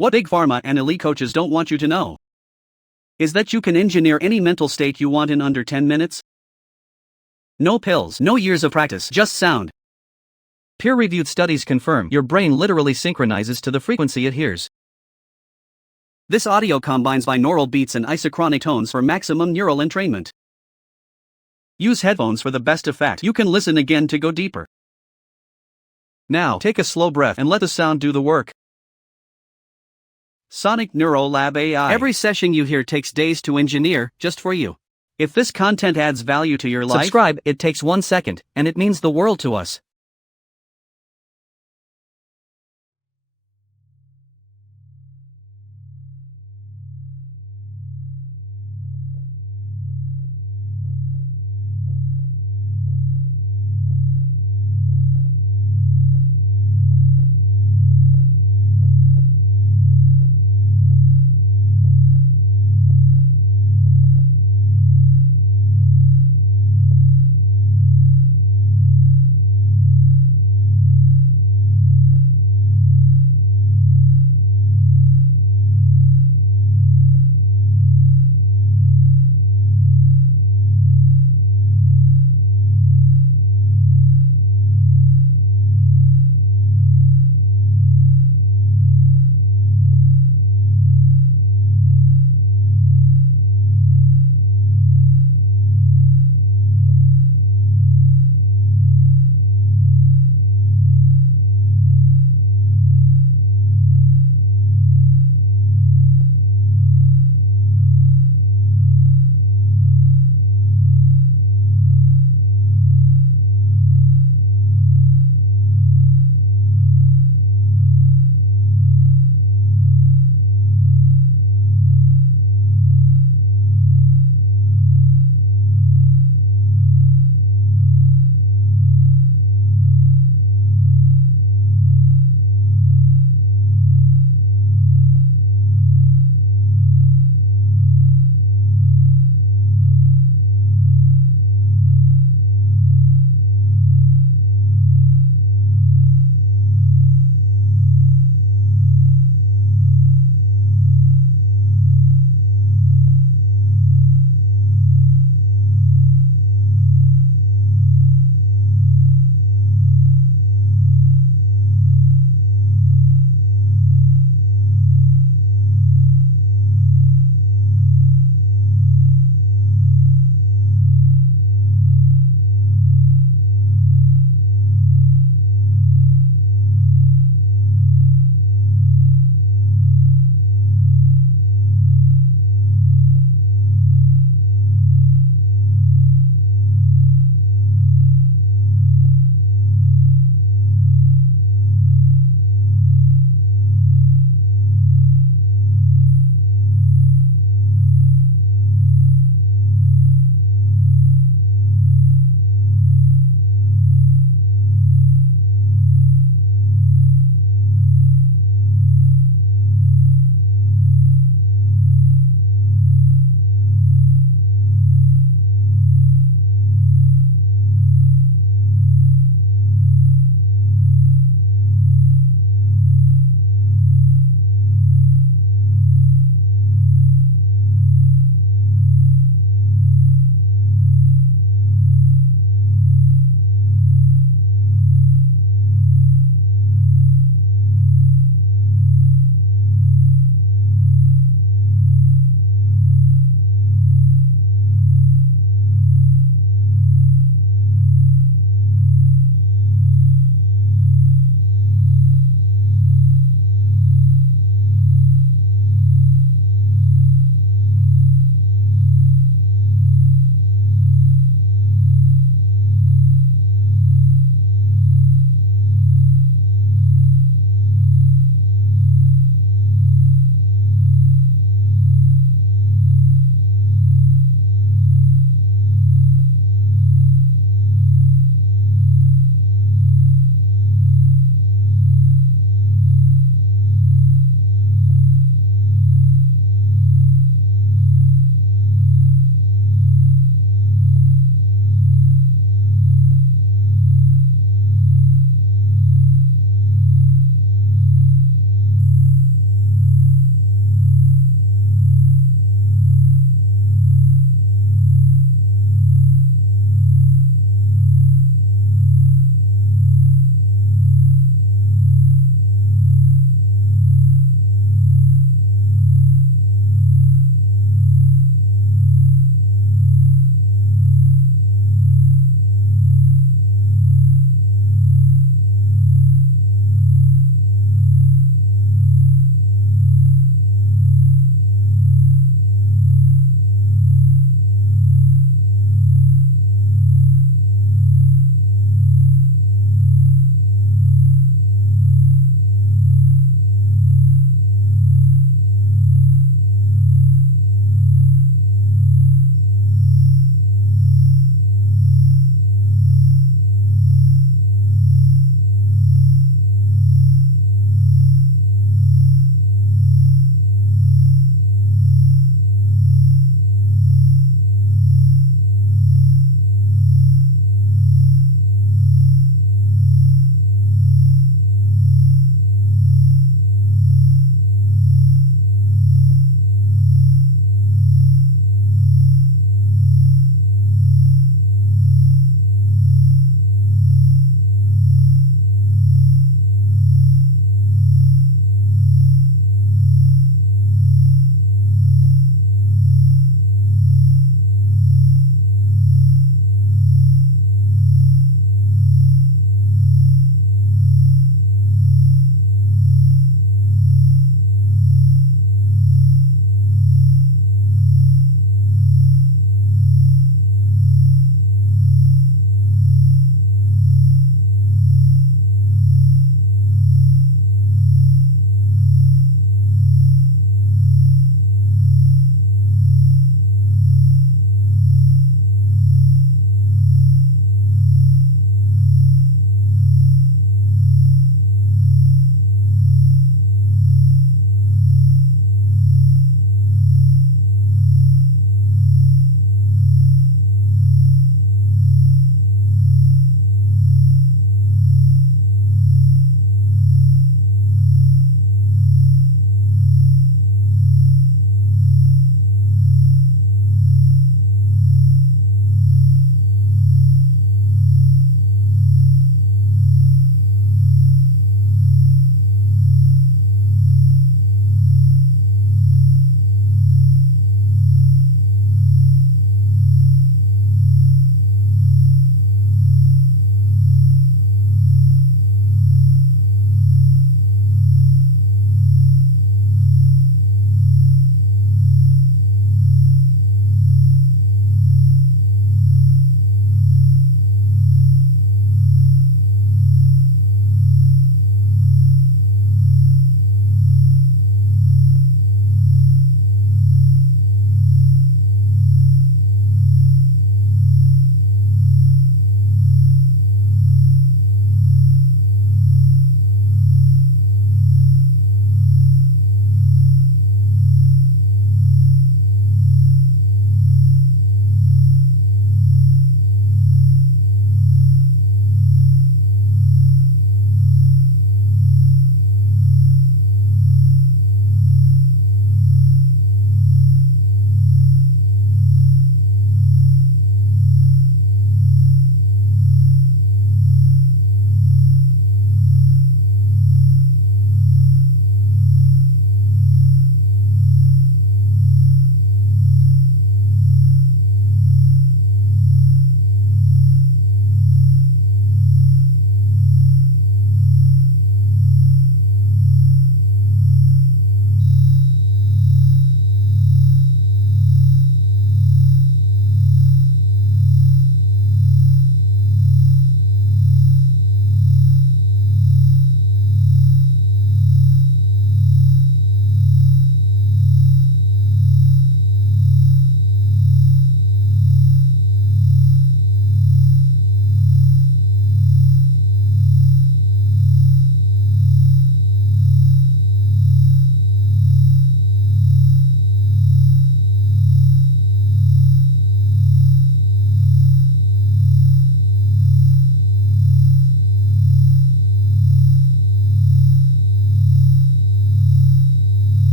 What Big Pharma and elite coaches don't want you to know is that you can engineer any mental state you want in under 10 minutes. No pills, no years of practice, just sound. Peer-reviewed studies confirm your brain literally synchronizes to the frequency it hears. This audio combines binaural beats and isochronic tones for maximum neural entrainment. Use headphones for the best effect. You can listen again to go deeper. Now, take a slow breath and let the sound do the work. Sonic Neuro Lab AI. Every session you hear takes days to engineer, just for you. If this content adds value to your life, subscribe. It takes 1 second, and it means the world to us.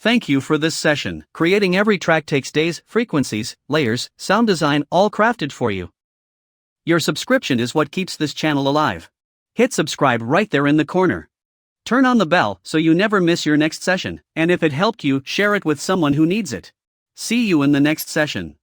Thank you for this session. Creating every track takes days, frequencies, layers, sound design, all crafted for you. Your subscription is what keeps this channel alive. Hit subscribe right there in the corner. Turn on the bell so you never miss your next session, and if it helped you, share it with someone who needs it. See you in the next session.